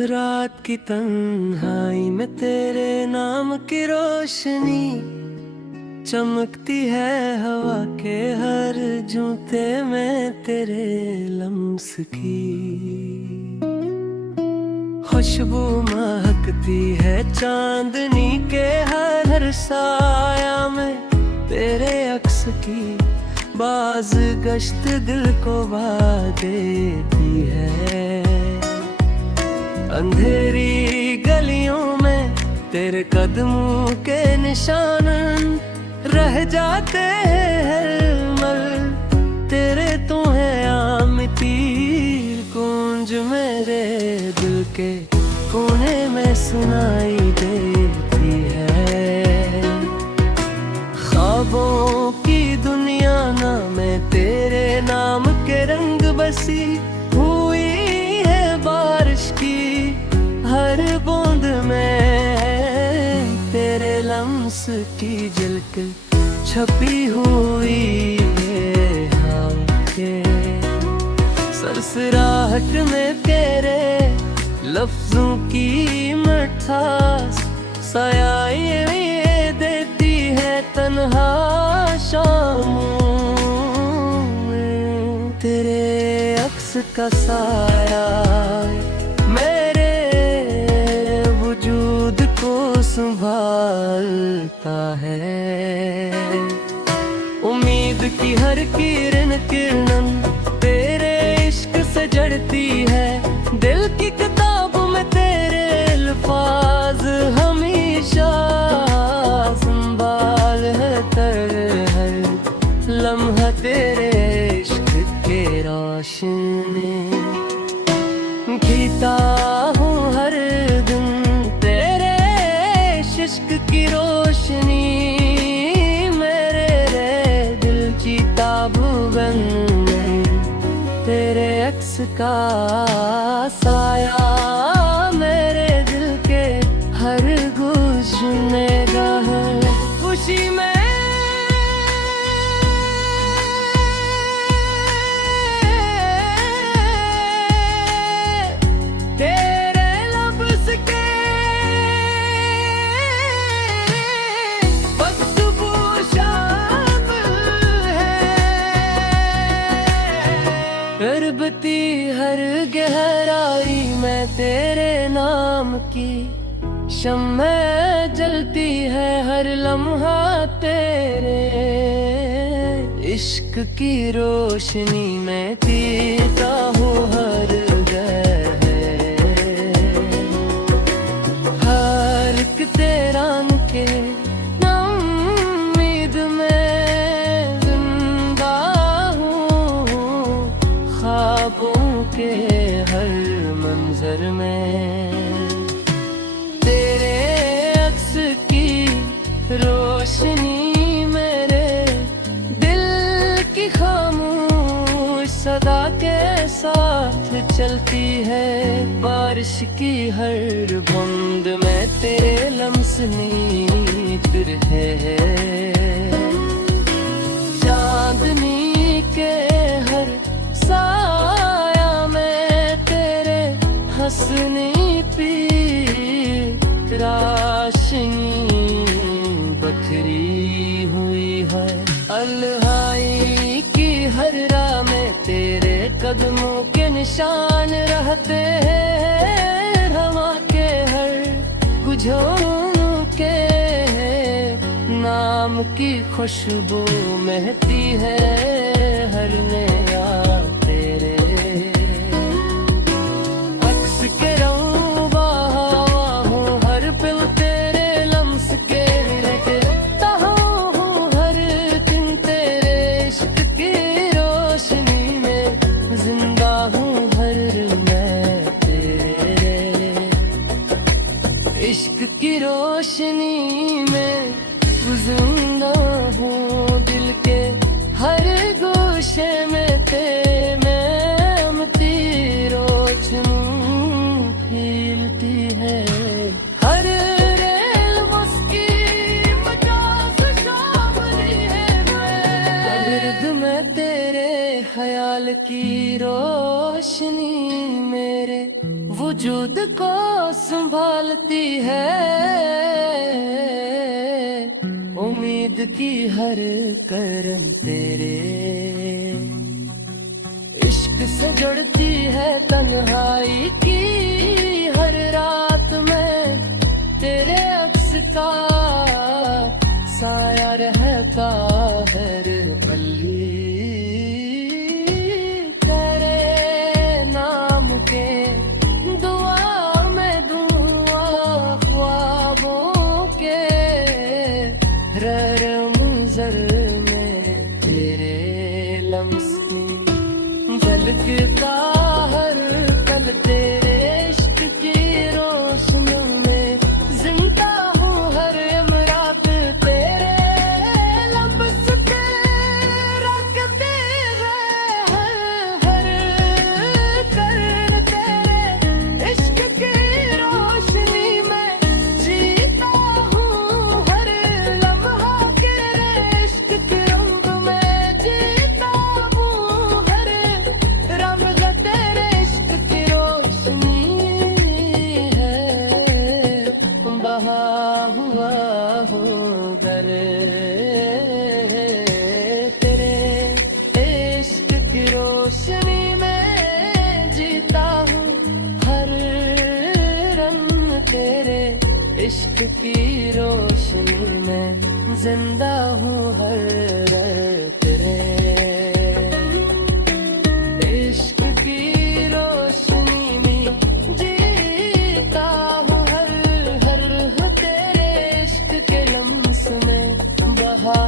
रात की तन्हाई में तेरे नाम की रोशनी चमकती है हवा के हर जूते में तेरे लम्स की खुशबू महकती है चांदनी के हर साया में तेरे अक्स की बाज गश्त दिल को बाह देती है। अंधेरी गलियों में तेरे कदमों के निशान रह जाते हैं हर मल तेरे तो है आम तीर गूंज मेरे दिल के कोने में सुनाई देती है। ख्वाबों की दुनिया ना में तेरे नाम के रंग बसी हुई है बारिश की हर बूंद में तेरे लम्स की झलक छपी हुई है हम के सरसराहट में तेरे लफ्जों की मिठास साया ये देती है तन्हा शामों में तेरे अक्स का साया संभालता है। उम्मीद की हर किरण तेरे इश्क से जड़ती है दिल की किताबों में तेरे अल्फाज हमेशा संभाल है तर हर लम्हा तेरे इश्क के रोशनी खींचता हूँ हर दिन इश्क की रोशनी मेरे रे दिल की ताबू बन तेरे अक्स का साया मेरे दिल के हर गूंजने का खुशी में उड़ती हर गहराई में तेरे नाम की शम्मे जलती है हर लम्हा तेरे इश्क की रोशनी में पीता हूँ हर हर एक तेरा के उम्मीद में जिंदा हूँ ख्वाबों के हर मंजर में तेरे अक्स की रोशनी मेरे दिल की खामोश सदा के साथ चलती है बारिश की हर बूंद में तेरे लम्स नीत रहे चांदनी के हर साया में तेरे हंसने पी राशनी बखरी हुई है अलहाई की हर राह में तेरे कदमों के निशान रहते हैं हवा के हर गुझों के नाम की खुशबू महती है हर नया तेरे अक्स के रंग बहावा हूँ हर पल तेरे लम्स के रहता हूँ हर दिन तेरे इश्क की रोशनी में जिंदा हूँ हर मैं तेरे इश्क की रोशनी में जिंदा हूँ दिल के हर गोशे में तेरे में रोशनी खिलती है हर रेल मुस्की मजाक शामिल है गिर्द में तेरे ख्याल की रोशनी मेरे वजूद को संभालती है उम्मीद की हर करम तेरे। इश्क से जड़ती है तन्हाई की हर रात में, तेरे अक्स का साया रहता हर पल्ली। तेरे नाम के दुआ में दुआ ख्वाबों के रमज़र में तेरे लम्स झलकता हर पल तेरे इश्क की रोशनी में। जिंदा हूँ हर इमरात तेरे लफ्ज़ पे रखते रहे, हर कर तेरे इश्क की रोशनी में। जीता हूँ हर लम्हा तेरे इश्क के रंग में। जीता हूँ हर रमज़ तेरे इश्क की रोशनी है। बहा हुआ हूँ दर तेरे इश्क की रोशनी में। जीता हूँ हर रंग तेरे इश्क की रोशनी में। जिंदा हूँ हर रंग तेरे इश्क की रोशनी में। जीता हूँ हर तेरे इश्क के लम्स में। बहा